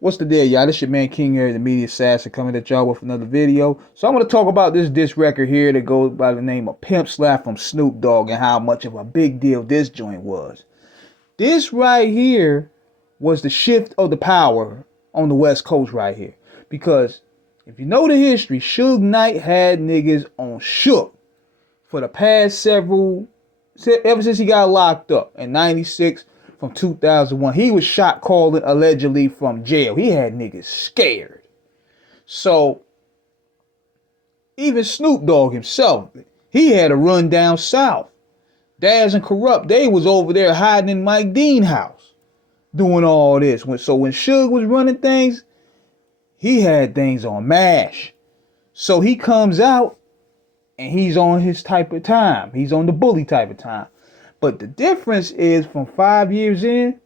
What's the deal, y'all? This your man King here, the media assassin, coming at y'all with another video. So I'm going to talk about this diss record here that goes by the name of Pimp Slap from Snoop Dogg and how much of a big deal this joint was. This right here was the shift of the power on the West Coast right here. Because if you know the history, Suge Knight had niggas on shook for the past ever since he got locked up in 96 from 2001. He was shot calling allegedly from jail. He had niggas scared. So even Snoop Dogg himself, he had a run down south. Daz and Corrupt, they was over there hiding in Mike Dean house doing all this. So when Suge was running things, he had things on MASH. So he comes out and he's on his type of time. He's on the bully type of time. But the difference is from 5 years in,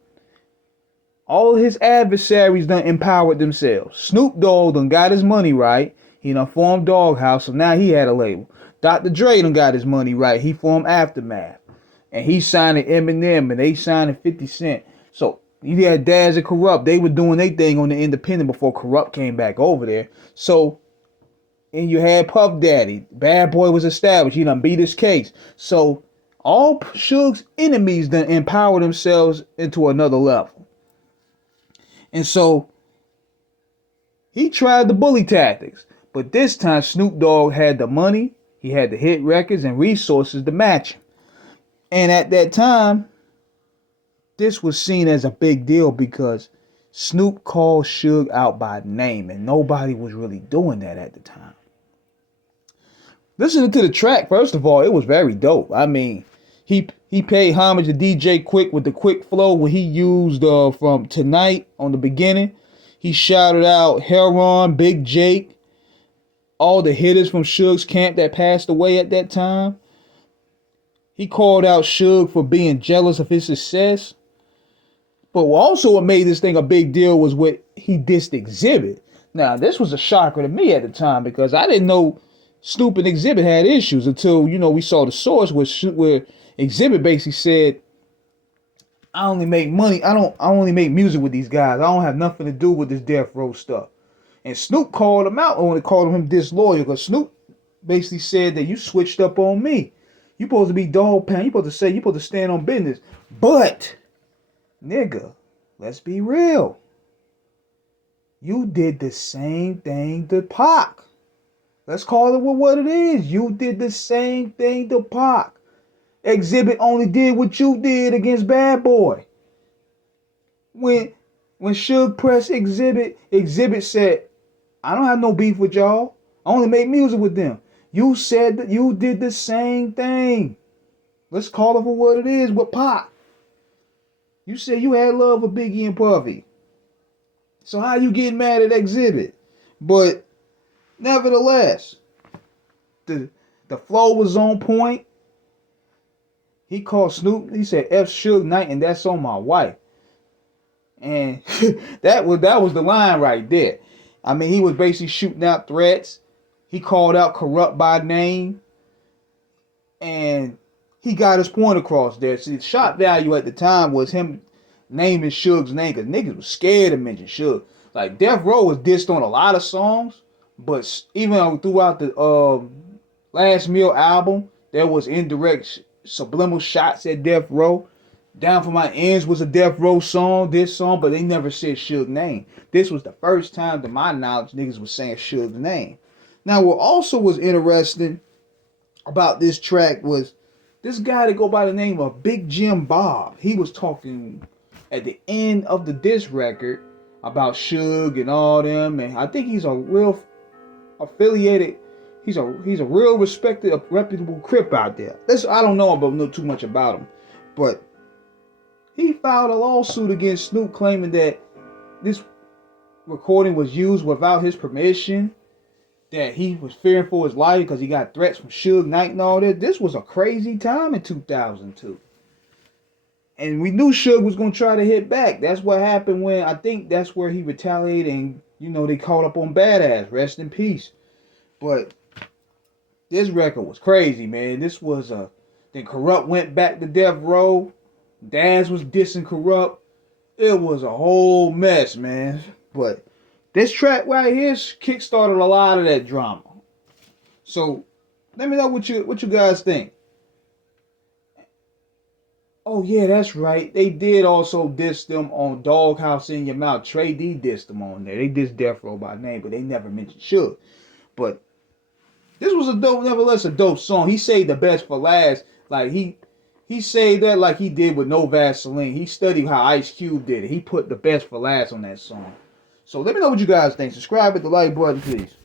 all his adversaries done empowered themselves. Snoop Dogg done got his money right. He done formed Doghouse, so now he had a label. Dr. Dre done got his money right. He formed Aftermath. And he signing Eminem and they signing 50 Cent. So you had Daz and Corrupt. They were doing their thing on the independent before Corrupt came back over there. So, and you had Puff Daddy. Bad Boy was established. He done beat his case. So all Suge's enemies done empower themselves into another level. And so he tried the bully tactics. But this time Snoop Dogg had the money, he had the hit records and resources to match him. And at that time, this was seen as a big deal because Snoop called Suge out by name and nobody was really doing that at the time. Listening to the track, first of all, it was very dope. I mean, he paid homage to DJ Quick with the quick flow when he used from Tonight on the beginning. He shouted out Heron, Big Jake, all the hitters from Suge's camp that passed away at that time. He called out Suge for being jealous of his success. But also what made this thing a big deal was what he dissed Exhibit. Now, this was a shocker to me at the time because I didn't know Snoop and Exhibit had issues until, we saw the source where Exhibit basically said, I only make money. I only make music with these guys. I don't have nothing to do with this death row stuff. And Snoop called him out, only called him disloyal because Snoop basically said that you switched up on me. You supposed to be dog pound. You supposed to stand on business. But, nigga, let's be real. You did the same thing to Pac. Let's call it what it is. You did the same thing to Pac. Exhibit only did what you did against Bad Boy. When Suge pressed Exhibit, Exhibit said, I don't have no beef with y'all. I only make music with them. You said that you did the same thing. Let's call it for what it is with Pac. You said you had love for Biggie and Puffy. So how you getting mad at Exhibit? But nevertheless, the flow was on point. He called Snoop, he said F Suge Knight and that's on my wife. And that was the line right there. I mean, he was basically shooting out threats. He called out Corrupt by name. And he got his point across there. See, the shot value at the time was him naming Suge's name because niggas was scared to mention Suge. Like, Death Row was dissed on a lot of songs, but even throughout the Last Meal album, there was indirect subliminal shots at Death Row. Down for My Ends was a Death Row song, this song, but they never said Suge's name. This was the first time, to my knowledge, niggas was saying Suge's name. Now, what also was interesting about this track was this guy that go by the name of Big Jim Bob. He was talking at the end of the diss record about Suge and all them, and I think he's a real affiliated. He's a real respected, reputable Crip out there. I don't know too much about him, but he filed a lawsuit against Snoop claiming that this recording was used without his permission, that he was fearing for his life because he got threats from Suge Knight and all that. This was a crazy time in 2002. And we knew Suge was going to try to hit back. That's what happened when, I think that's where he retaliated and, they called up on Badass. Rest in peace. But this record was crazy, man. This was then Corrupt went back to Death Row. Daz was dissing Corrupt. It was a whole mess, man. But this track right here kickstarted a lot of that drama. So let me know what you guys think. Oh yeah, that's right. They did also diss them on Doghouse in Your Mouth. Trey D dissed them on there. They dissed Death Row by name, but they never mentioned Suge. But this was a dope, nevertheless a dope song. He saved the best for last. Like he saved that like he did with No Vaseline. He studied how Ice Cube did it. He put the best for last on that song. So let me know what you guys think. Subscribe, hit the like button, please.